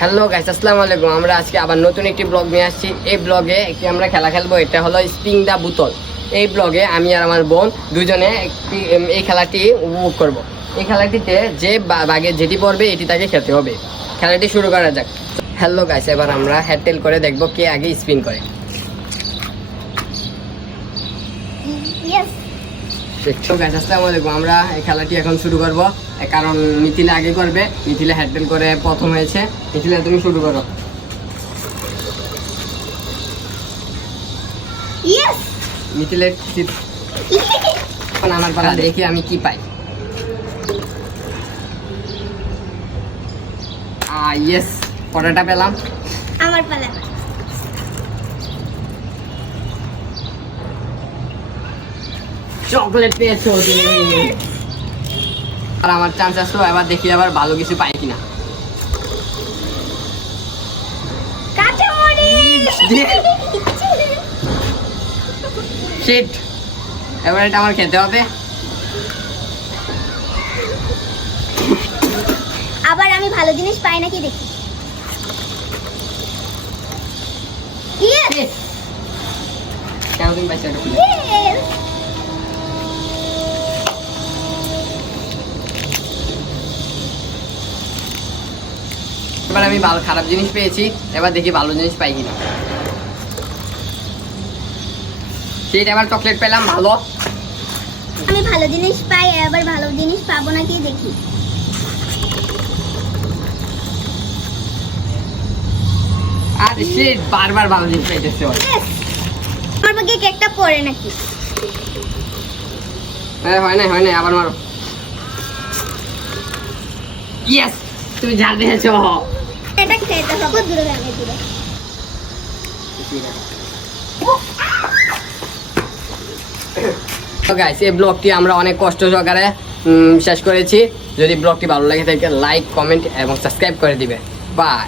Hello guys, আসসালামু আলাইকুম। আমরা আজকে আবার নতুন একটি ব্লগ নিয়ে আসছি। এই ব্লগে একটি আমরা খেলা খেলবো, এটা হলো স্প্রিং দা বোতল। এই ব্লগে আমি আর আমার বোন দুজনে এই খেলাটি উপভোগ করব। এই খেলাটিতে যে বাগে যেটি পড়বে এটি তাকে খেতে হবে। খেলাটি শুরু করা যাক। হ্যালো গাইস, এবার আমরা হেডটেল করে দেখব কে আগে স্পিন করে। আসসালামু আলাইকুম। আমরা এই খেলাটি এখন শুরু করব, কারণ মিথিলা আগে করবে। মিথিলা হ্যান্ডেল করে প্রথম হয়েছে। মিথিলা, তুমি শুরু করো। মিথিলের এখন আমার পালা, দেখি আমি কি পাই। ইয়েস, পটাটা পেলাম। আমার পালা। চকলেট পেয়েছো তুমি। আর আমার চান্স আসলো, এবার দেখি আবার ভালো কিছু পাই কিনা। শিট, এবার এটা আমার খেতে হবে। আবার আমি ভালো জিনিস পাই নাকি দেখি। কেন তুমি পাইছো এটা? এবার আমি ভালো খারাপ জিনিস পেয়েছি, এবার দেখি ভালো জিনিস পাই কিনা। সেটা এবার চকলেট পেলাম, ভালো। আমি ভালো জিনিস পাই, এবার ভালো জিনিস পাবো নাকি দেখি। আর শিট, বারবার ভালো জিনিস পাইতেছে। আমার ভাগে কেকটা পড়ে নাকি? হয় নাই, আবার মারো। ইয়েস, তুমি যা দিয়েছো। এটা খেতে হবে দূরে আমি দূরে। গাইস, এই ব্লগটি আমরা অনেক কষ্ট সহকারে শেষ করেছি। যদি ব্লগটি ভালো লাগে থাকে লাইক, কমেন্ট এবং সাবস্ক্রাইব করে দিবে। বাই।